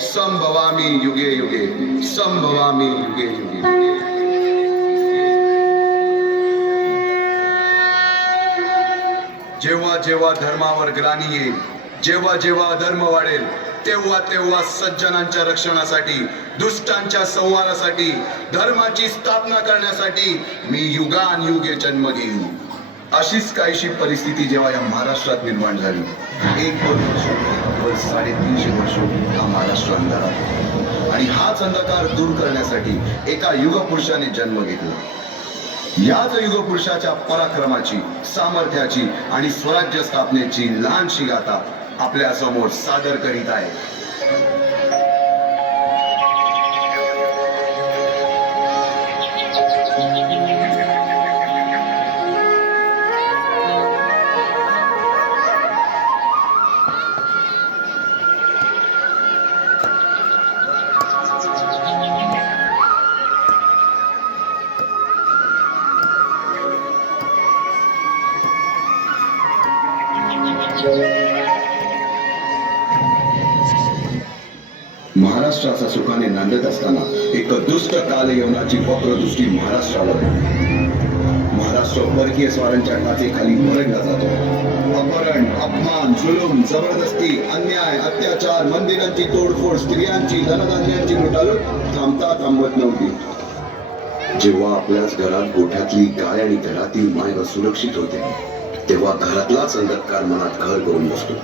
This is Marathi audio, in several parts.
संभवामी युगे युगे, संभवामी युगे युगे. जेव्हा जेव्हा धर्मावर ग्लानी येईल, जेव्हा जेव्हा अधर्म वाढेल, तेव्हा तेव्हा सज्जनांच्या रक्षणासाठी, दुष्टांच्या संहारासाठी, धर्माची स्थापना करण्यासाठी मी युगानुयुगे जन्म घेईन. अशीच काहीशी परिस्थिती जेव्हा या महाराष्ट्रात निर्माण झाली. 350 वर्ष हा महाराष्ट्र अंधारात, आणि हाच अंधकार दूर करण्यासाठी एका युगपुरुषाने जन्म घेतला. याच युगपुरुषाच्या पराक्रमाची, सामर्थ्याची आणि स्वराज्य स्थापनेची लहानशी गाथा आपल्या समोर सादर करीत आहे. महाराष्ट्राचा सुखाने नांदत असताना एक दुष्ट कालयवनाची वक्रदृष्टी महाराष्ट्रावर. महाराष्ट्र परकीय स्वारांच्या टाचेखाली परडला जातो. अपहरण, अपमान, जुलूम, जबरदस्ती, अन्याय, अत्याचार, मंदिरांची तोडफोड, स्त्रियांची, धनधान्यांची लुटालूट थांबत नव्हती. जेव्हा आपल्याच घरात गोठ्यातली गाय आणि घरातील माय असुरक्षित होते, तेव्हा घरातलाच अंधकार मनात घर करून बसतो.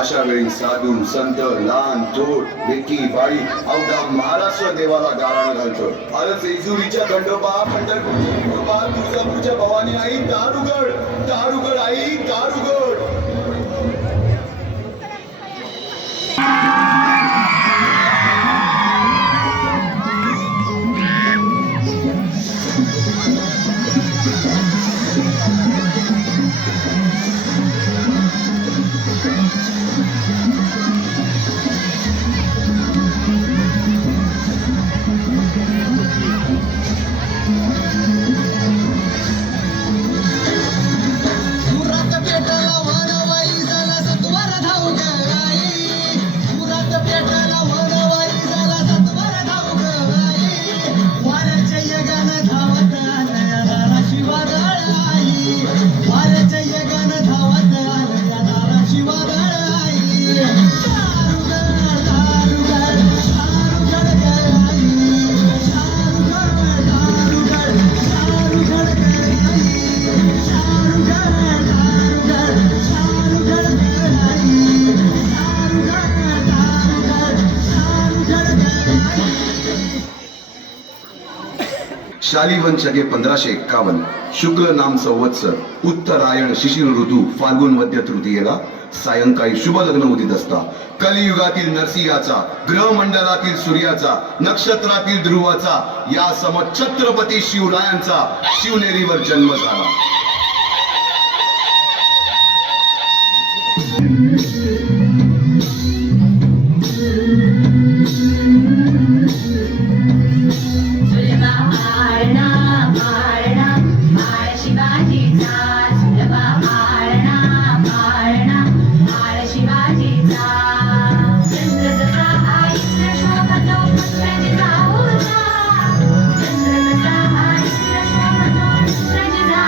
अशा वेळी साधू, संत, लहान, थोर, लेकी, बाई अवघा महाराष्ट्र देवाला गाराणं घालतो. अरे जेजुरीच्या खंडोबा, पंढरपूरच्या विठोबा, तुळजापूरच्या भवानी आई, दारुगड, दारुगड आई, दारुगड. शालिवन शके 1551 शुक्ल नाम संवत्सर उत्तरायण शिशिर ऋतू फाल्गुन मध्य तृतीयेला सायंकाळी शुभ लग्न उदित असता कलियुगातील नरसिंहाचा, ग्रहमंडलातील सूर्याचा, नक्षत्रातील ध्रुवाचा, या सम छत्रपती शिवरायांचा शिवनेरीवर जन्म झाला.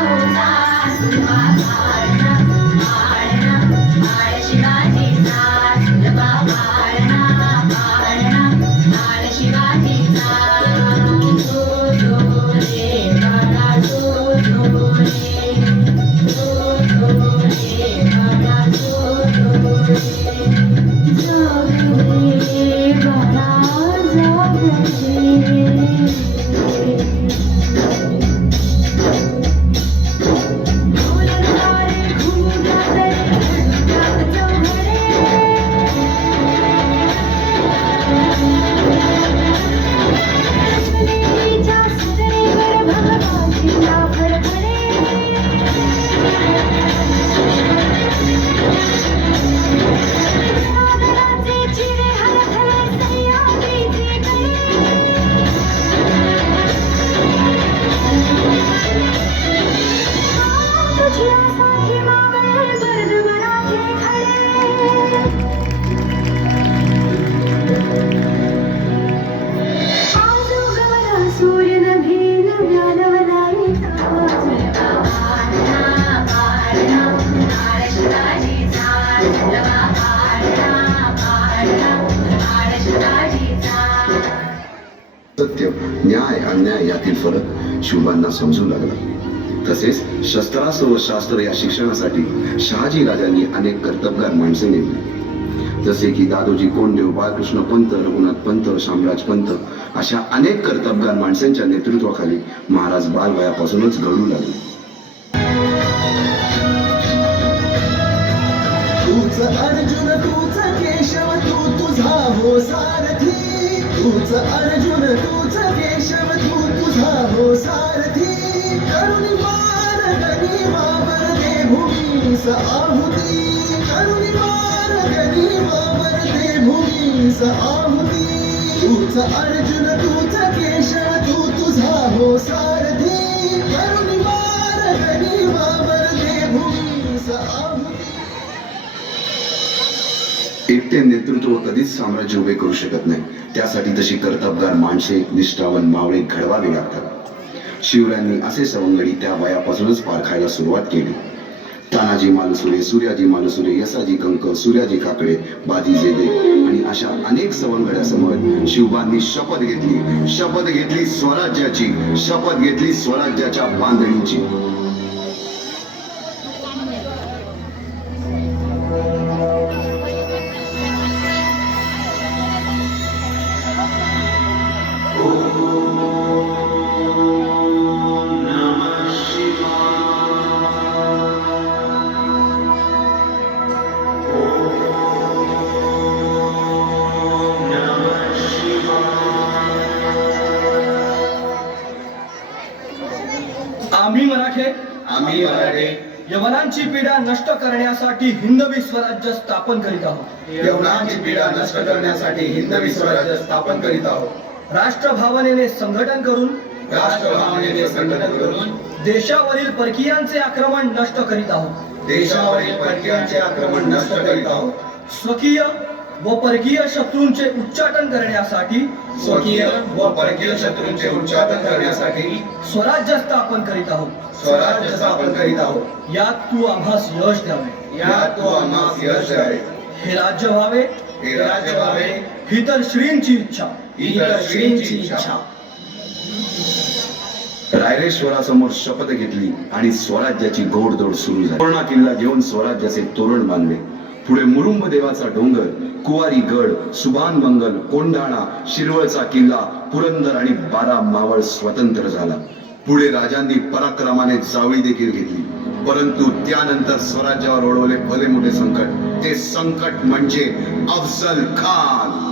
Hola. सत्य, न्याय, अन्याय यातील फरक शिवबांना समजू लागला. तसेच शस्त्रास्त्र व शास्त्र या शिक्षणासाठी शहाजी राजांनी अनेक कर्तबगार माणसे नेमली. जसे की दादोजी कोंडदेव, बाळकृष्ण पंत, रघुनाथ पंत, शामराज पंत अशा अनेक कर्तबगार माणसांच्या नेतृत्वाखाली महाराज बालवयापासूनच घडू लागले. तूच अर्जुन तूच केशव तू तुझा हो सारथी. तूच अर्जुन तूच केशव तू तुझा हो सारथी. करुणी मार्गनी वावर दे भूमीस आहुती. करुणी मार्गनी वावर दे भूमीस आहुती. तूच अर्जुन तूच केशव तू तुझा हो सारथी. करुणी मार्गनी वावर दे भूमीस आहुती. एकटे नेतृत्व कधीच साम्राज्य उभे करू शकत नाही. त्यासाठी तशी कर्तबगार माणसे, निष्ठावान मावळे घडवावी लागतात. शिवरायांनी असे सवंगडी त्या वयापासूनच पारखायला सुरुवात केली. तानाजी मालुसरे, सूर्याजी मालुसरे, यसाजी कंक, सूर्याजी काकडे, बाजी जेदे आणि अशा अनेक सवंगड्यासमोर शिवबांनी शपथ घेतली स्वराज्याची, शपथ घेतली स्वराज्याच्या बांधणीची. आम्ही मराठे यवनांची पीडा नष्ट करण्यासाठी हिंदवी स्वराज्य स्थापन करीत आहोत. यवनांची पीडा नष्ट करण्यासाठी हिंदवी स्वराज्य स्थापन करीत आहोत. राष्ट्रभावनेने संघटन करून देशावरील परकीयांचे आक्रमण नष्ट करीत आहोत. देशावरील परकीयांचे आक्रमण नष्ट करीत आहोत. स्वकीय व परकीय शत्रूंचे उच्चाटन करण्यासाठी उच्चाटन करण्यासाठी स्वराज्य स्थापन करीत आहोत. स्वराज्य स्थापन करीत आहोत. यात तू आम्हास यश द्यावे. हे राज्य व्हावे. ही तर श्रींची इच्छा. रायरेश्वरासमोर शपथ घेतली आणि स्वराज्याची घोडदौड सुरू झाली. पूर्णा किल्ला घेऊन स्वराज्याचे तोरण बांधले. पुढे मुरुंब देवाचा डोंगर, कुवारी गड, सुभान मंगल, कोंढाणा, शिरवळचा किल्ला, पुरंदर आणि 12 मावळ स्वतंत्र झाला. पुढे राजांनी पराक्रमाने जावळी देखील घेतली. परंतु त्यानंतर स्वराज्यावर ओढवले भले मोठे संकट. ते संकट म्हणजे अफजल खान.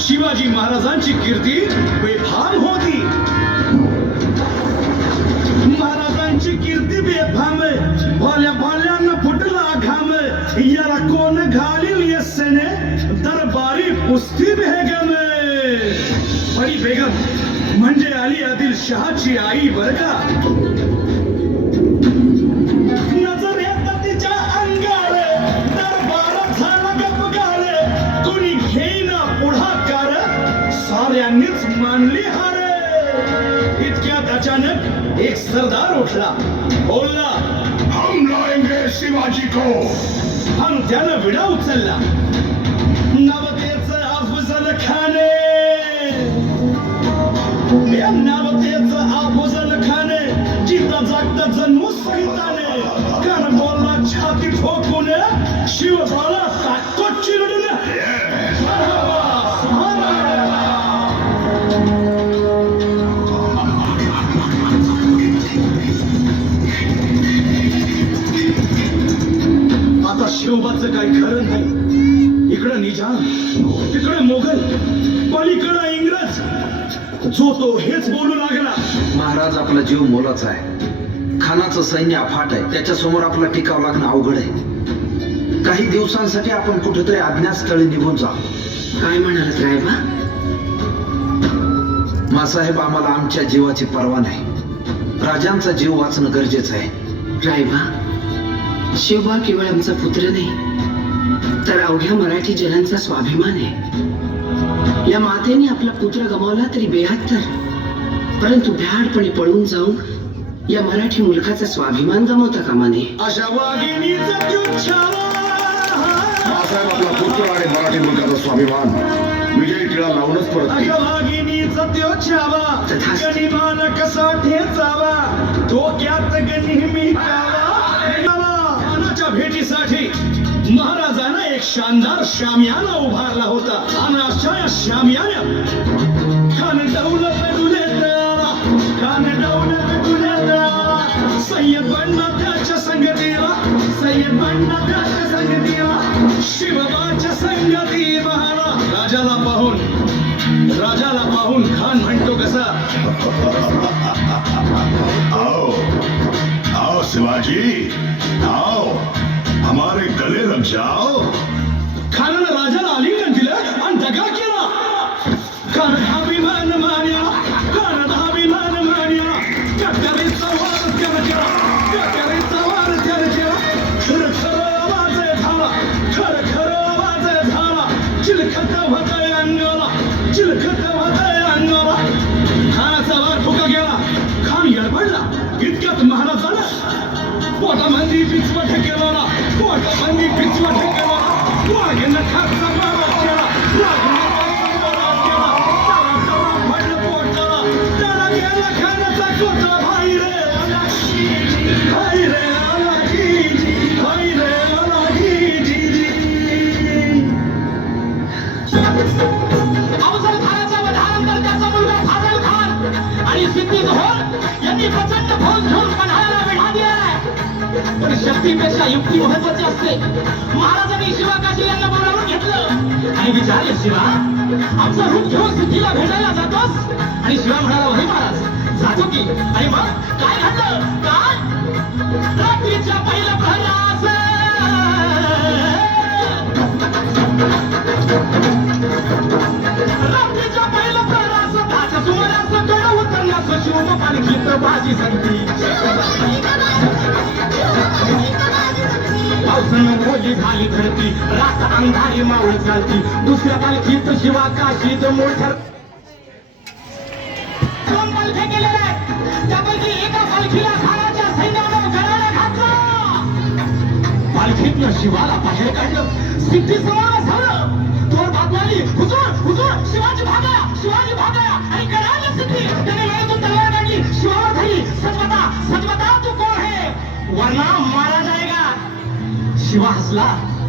शिवाजी महाराजांची कीर्ती बेफाम होती. महाराजांची कीर्ती बेफाम, भल्या भल्यांना फुटला घाम. याला कोण घालील यस्सेने दरबारी कुस्ती बेगम. बडी बेगम म्हणजे अली आदिल शहाची आई बर का. नजर येत तिच्या अंगार, दरबार झाला गपगार. कुणी घेईना पुढाकार, साऱ्यांनीच मानली हार. इतक्यात अचानक एक सरदार उठला, बोलला, हम लाएंगे शिवाजी को. आणि त्यानं विडा उचलला. नवतेचं अफजल खान, नवतेचं अफजल खान जिथं जागत जन्मू सहिताने. कारण बोलला छाती ठोकून, शिवबाला ताकद चिरडून. आता शिवबाचं काही खरं नाही. इकडं निजाम, तिकडं मोगल, पलीकडं इंग्रज. जो तो हेच बोलू लागला. महाराज, आपला जीव मोलाचा आहे. खानाचं सैन्य अफाट आहे. त्याच्यासमोर आपला टिकाव लागणं अवघड आहे. काही दिवसांसाठी आपण कुठेतरी अज्ञातस्थळी निघून जा. काय म्हणालात रायबा? मासाहेब, आम्हाला आमच्या जीवाची पर्वा नाही. राजांचा जीव वाचणं गरजेचं आहे. रायबा, शिवबा केवळ आमचा पुत्र नाही तर अवघ्या मराठी जनांचा स्वाभिमान आहे. या मातेने आपला पुत्र गमावला तरी बेहत्तर, परंतु भ्याडपणे पळून जाऊन या मराठी मुलकाचा स्वाभिमान गमावता कामा नये. अशा वाघिणीचा द्युच्छाला बाळासाहेब आपला पुत्र आणि मराठी मुलकाचा स्वाभिमान विजयी टिळा लावूनच परत अशा वाघिणीचा द्युच्छावा गनिमान कसा ठेचावा डोक्यात नेहमी कावा. मानाच्या भेटीसाठी महाराजांना एक शानदार शामियाना उभारला होता आणि अशा या शामियान्यात खान दौलत दुले दयाला, खान दौलत दुले दयाला, सय्यद बंडा त्याच्या संगतीला, सय्यद बंडा त्याच्या संगतीला, शिवबाच्या संगती बहाला. राजाला पाहून खान म्हणतो कसा, आओ आओ शिवाजी आओ हमारे गले लग जाओ. खानानं राजाला आलिंगन दिलं आणि दगा केला. खान अभिमान मान्या, खान अभिमान मान्या, कट्यारीचा वार त्यानं केला, कट्यारीचा वार त्यानं केला. खरं खरं आवाज झाला, खरं खरं आवाज झाला, चिलखत होतंय अंगाला, चिलखत होतंय अंगाला. खानाचा वार फुका गेला. खान यडबडला. इतक्यात महाराजानं पोटामध्ये पिचवट केला, पोटामध्ये पिचवट केला. वाघेनं खाचा मारा केला, वाघेनं खाचा मारा केला. त्याला पडलं पोटाला, त्याला गेला खानाचा कोटा. भाई रे आला जी, भाई रे आला जी, भाई रे आला जी. अफजल खानाच्या वधानंतर त्याचा मुलगा फाजल खान आणि सिद्धी जोहर यांनी प्रचंड फौज घेऊन पन्हाळ्याला वेढा दिलाय. पण शक्तीपेक्षा युक्ती महत्वाची असते. महाराजांनी शिवा काशी यांना बोलावून घेतलं आणि विचारले, शिवा आमचं रूप घेऊन सिद्धीला भेटायला जातोस? आणि शिवा म्हणाला, होय महाराज जातो की. आणि मग काय घडलं? काय रात्रीच्या पहिल्या प्रहरास रात्रीच्या पहिल्या प्रहरास दहाच्या सुमारास गड उतरण्यास शिवम पालखीत बाजी संगती. पावसानं ओली झाली धरती, रात अंधारी मावळ चालती. दुसऱ्या पालखीत शिवा काशीत मोठ्या दोन पालख्या गेलेल्या आहेत. त्यापैकी एका पालखीला खानाच्या सैन्यानं गडाला घातलं. पालखीतनं शिवाला बाहेर काढलं. सिद्धी समोर झालं. तोर बातवाली, हुजूर हुजूर शिवाजी भागला, शिवाजी भागला. आणि गडाला सिद्धी त्याने वेळेतून तलवार काढली, शिवाला धरली. सच बता तू कोण है, वरना मारा जाएगा. शिवा हसला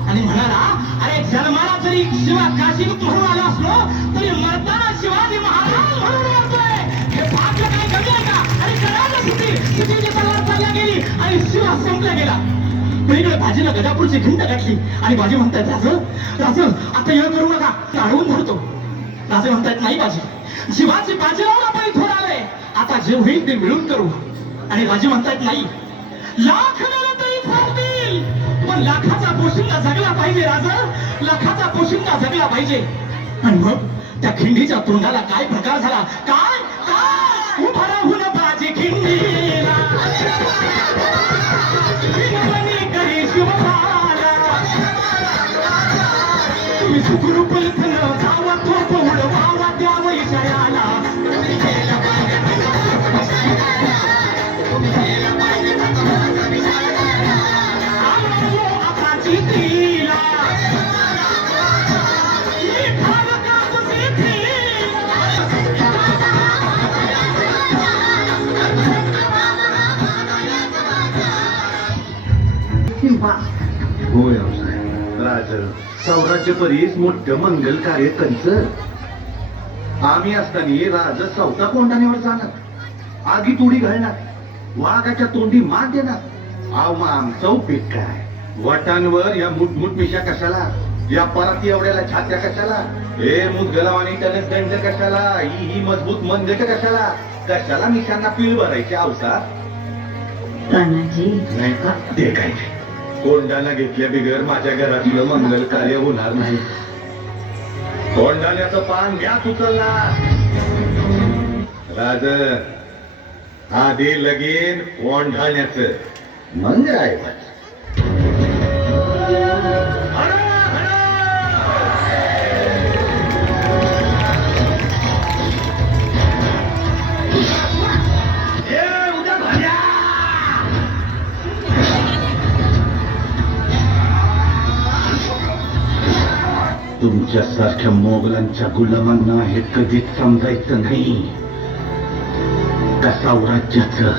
आणि म्हणाला, अरे जन्माला जरी शिवा काशी म्हणून आला असलो तरी मरताना शिवाजी महाराज म्हणून मरतोय. हे भाग्य काय कमी आहे का? आणि गडाला सिद्धीची तलवार चालल्या गेली आणि शिवा संपला गेला. इकडे बाजीला गजापूरची खिंड गाठली आणि बाजी म्हणतायत, राज आता येळ करू नका, टाळून धरतो. राजे म्हणतायत, नाही बाजी, जीवाची बाजी लावून आपण थोडा वेळ, आता जे होईल ते मिळून करू. आणि राजे म्हणतायत, नाही, लाख मिळालं तरी चालतील, पण लाखाचा पोशिंदा जगला पाहिजे. राजा लाखाचा पोशिंदा जगला पाहिजे. आणि मग त्या खिंडीच्या तोंडाला काय प्रकार झाला? काय काय उभा राहून बाजी खिंडीला तुम्ही सुखरूप इथं जावा, तो पौड व्हावा त्या वैशाला. होय राज सौराज्य परीस मोठं मंगल कार्य कंच. आम्ही असताना राज चौथा कोंडाण्यावर जाणार, आगी तोडी घालणार, वाघाच्या तोंडी मान देणार. आव मग आमचा उपयोग काय? वटांवर या मुठमुठ मिशा कशाला? या पराती एवढ्याला छात्या कशाला? हे मुदगलावानी त्याने दंड कशाला? ही मजबूत मंदट कशाला? कशाला मिशांना पिल भरायचे अवसार नाही का? ते काय कोंडाना घेतल्या बिगर माझ्या घरातलं मंगल कार्य होणार नाही. कोंडाण्याचं पान घ्या उचलला. राज आधी लगीन कोंडाण्याचं मग आहे. तुमच्यासारख्या मोगलांच्या गुलामांना हे कधीच समजायचं नाही का साम्राज्याचं,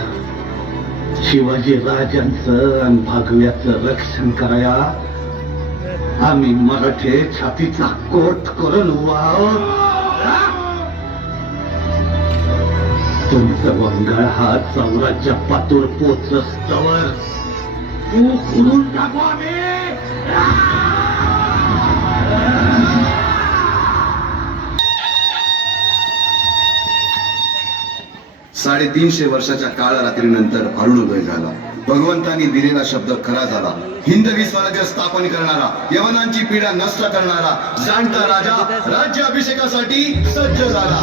शिवाजी राजांचं आणि भगव्याचं रक्षण कराया आम्ही मराठे छातीचा कोट करून उभा आहोत. तुमचं वंगाळ हा साम्राज्य पातूर पोचस्तवर तू खुडून टाकू आम्ही. 350 वर्षाच्या काळरात्रीनंतर अरुणोदय झाला. भगवंतांनी दिलेला शब्द खरा झाला. हिंदवी स्वराज्य स्थापन करणारा, यवनांची पीडा नष्ट करणारा जाणता राजा राज्याभिषेकासाठी सज्ज झाला.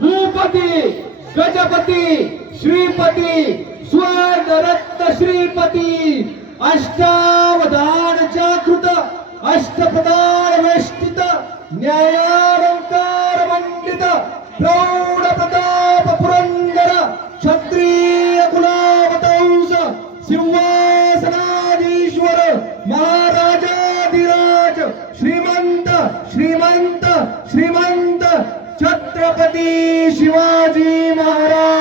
भूपती गजपती श्रीपती स्वर्ग रत्न श्रीपती अष्टावधान जागृत अष्टप्रधान वेष्टित न्यायालंकार मंडित प्रौढ प्रताप पुरंदर क्षत्रिय कुलावतंस सिंहासनाधीश्वर महाराजाधिराज श्रीमंत श्रीमंत श्रीमंत छत्रपती शिवाजी महाराज